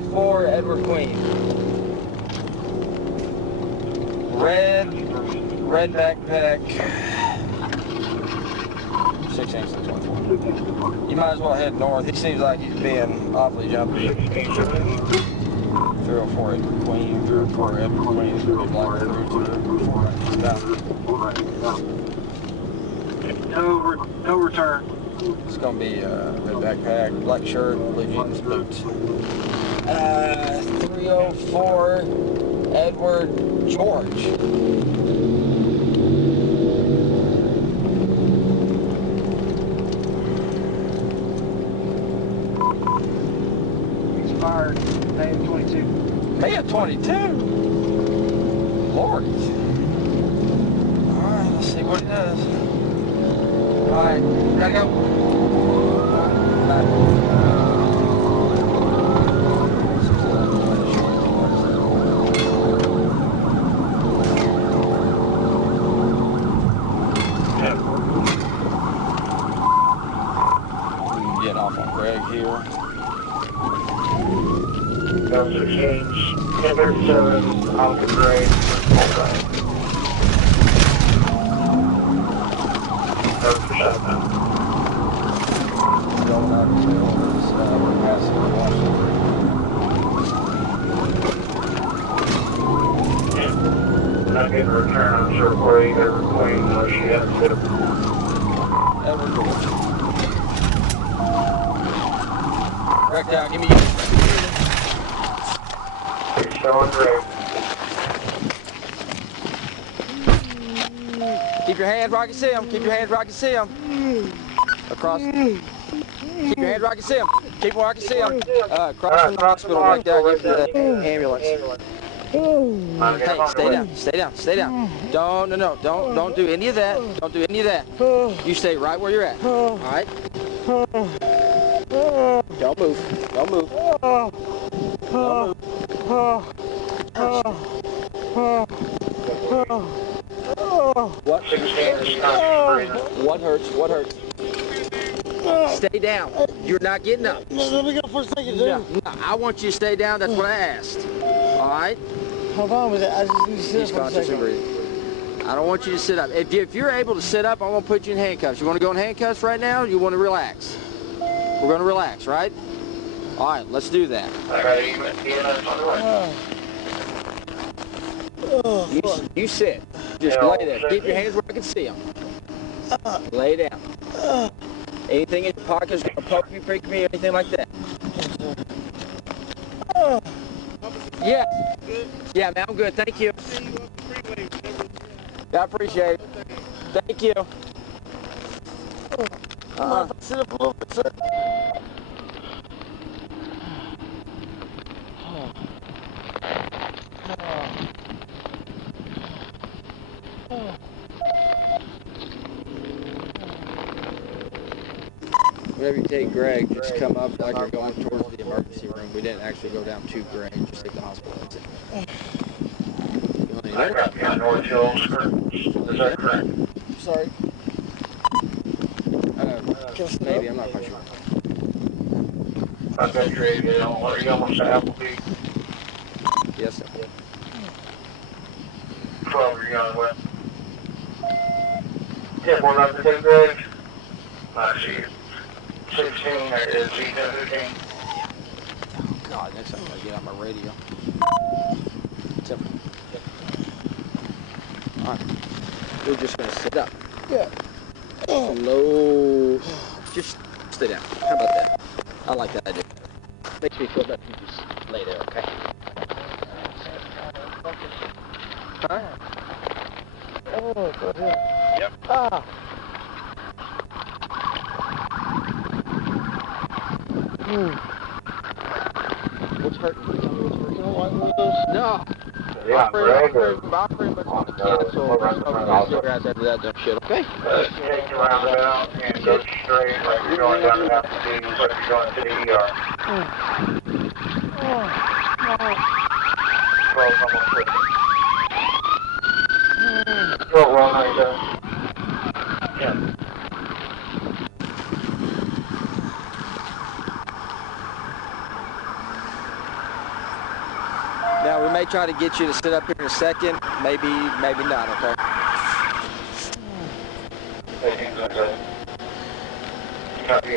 304 Edward Queen. Red backpack. 1624. You might as well head north. He seems like he's being awfully jumpy. 304 Edward Queen. 304 Edward Queen. 304 Edward Queen. No return. It's gonna be red backpack, black shirt, blue jeans, boots. 304 Edward George. Expired May of 22. May of 22? Lord. Alright, let's see what it does. Alright, gotta go. Getting off on Greg here. Those are changed. 1037 off the grade. Those for shutdown. Going out to we're passing Washington. Not getting a return on short 48 Edward Queen unless she has to. Edward George. Back down, give me. Showing grade. Keep your hands where I can see them. Keep your hands where I can see them. Across. Keep your hands where I can see them. Keep where I can see them. Across from the hospital right there. Get to the ambulance. Hey, stay down. Stay down. Stay down. Don't do any of that. Don't do any of that. You stay right where you're at. All right. Don't move. Don't move. Don't move. What? What hurts? What hurts? Stay down. You're not getting up. Let me go for a second, dude. No, I want you to stay down. That's what I asked. All right? How long was it? I just need to sit He's up for a conscious and second. breathing. I don't want you to sit up. If you're able to sit up, I'm going to put you in handcuffs. You want to go in handcuffs right now? Or you want to relax? We're going to relax, right? All right, let's do that. You sit. Just lay there. Keep your hands where I can see them. Lay down. Anything in your pockets going to poke me, prick me, anything like that? Yeah. Yeah, man, I'm good. Thank you. Yeah, I appreciate it. Thank you. Sit up a little bit, sir. Whenever you take Greg, just come up like you're going towards the emergency room. We didn't actually go down to Greg, just take the hospital exit. I got the North Hills. Is that correct? Sorry. Maybe, I'm not quite sure. I've got your ADL. Are you almost to Applebee? Yes, sir. 12, you're going west. 10, we're about to take Greg. I see you. 16, there is Z-15. Oh, God, next time I gotta get out my radio. All right. We're just going to sit up. Yeah. Slow. Just stay down. How about that? I like that idea. Makes me feel better if you just lay there, okay? Huh? Oh, go ahead. Yep. Ah. What's hurting? You don't like one of those? No. Yeah, Greg. Offering, but I'm cancel. Guys after that dumb shit, okay? Take the roundabout and go straight like you're going down to Applebee, like you're going to the ER. 12, almost 50. 12, wrong, how you doing? Yeah. may try to get you to sit up here in a second. Maybe not, okay? Copy.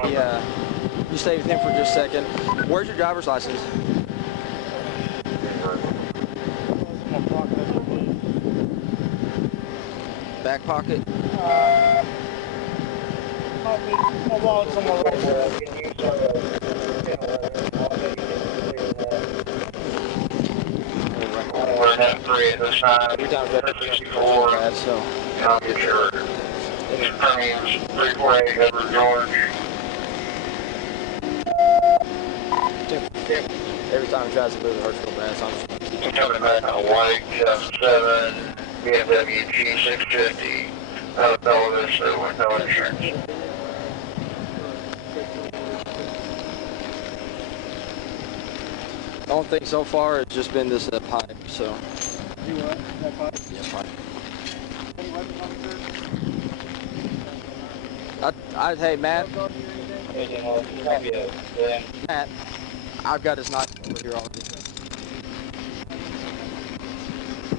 Hey, you stay with him for just a second. Where's your driver's license? Back pocket? My wallet's somewhere right there. We're at 3 at this time. Every time I've got 64. bad, so. I'll get your premiums 348 Edward George. Every time he tries to move, it hurts real bad, so I'm just gonna keep Coming back on a white 2007 BMW G650 out of Bella Vista with no insurance. The only thing so far has just been this pipe, so. You what? That pipe? Yeah, pipe. Any weapons on the Hey, Matt. Yeah. Matt, I've got his knife over here already.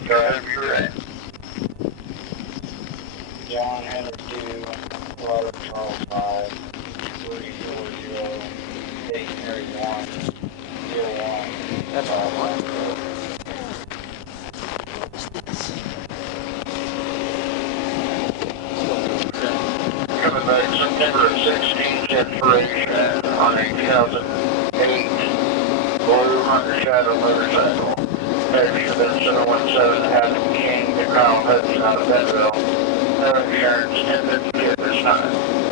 Go ahead, you're right. John Henry 2, Robert Charles 5, 340, 8 Mary 1, 01. That's all I want. Coming back September 16th expiration on a 2008 blue Hunter Shadow motorcycle. Heading to the 717 Adam King, the Crown Hudson out of Bentonville. No insurance, 1050 at this time.